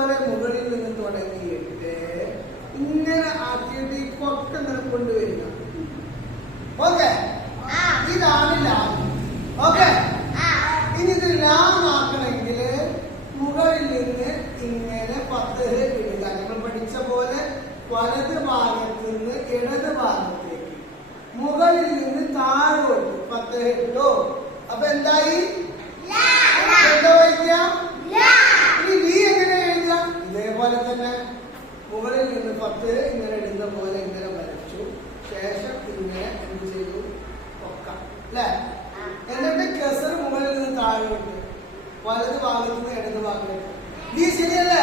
ഇതേപോലെ മുകളിൽ നിന്ന് തുടങ്ങിയിട്ട് ഇങ്ങനെ ആക്കിയിട്ട് ഈ കൊക്ക ഇങ്ങനെ കൊണ്ടുവരിക. ഓക്കെ, ഇതാണ് ലാം. ഓക്കെ, ഇനി ഇത് ലാം ആക്കണമെങ്കിൽ മുകളിൽ നിന്ന് ഇങ്ങനെ 10 ഇടുക. നമ്മൾ പഠിച്ച പോലെ വലത് ഭാഗത്ത് നിന്ന് ഇടത് ഭാഗത്തേക്ക്, മുകളിൽ നിന്ന് താഴോട്ട് 10 ഇട്ടോ. അപ്പൊ എന്തായി? എന്താ വായിക്കുക? ഇനി ലീ എങ്ങനെ എഴുതാം? ഇതേപോലെ തന്നെ മുകളിൽ നിന്ന് 10 ഇങ്ങനെ ഇടുന്ന പോലെ ഇങ്ങനെ വരച്ചു. ശേഷം ഇങ്ങനെ എന്ത് ചെയ്തു? ഒക്കെ അല്ലെ? എന്നിട്ട് കെസർ മുകളിൽ നിന്ന് താഴോട്ട്, വലത് ഭാഗത്ത് നിന്ന് ഇടത് ഭാഗത്തേക്ക്. ലീ ശരിയല്ലേ?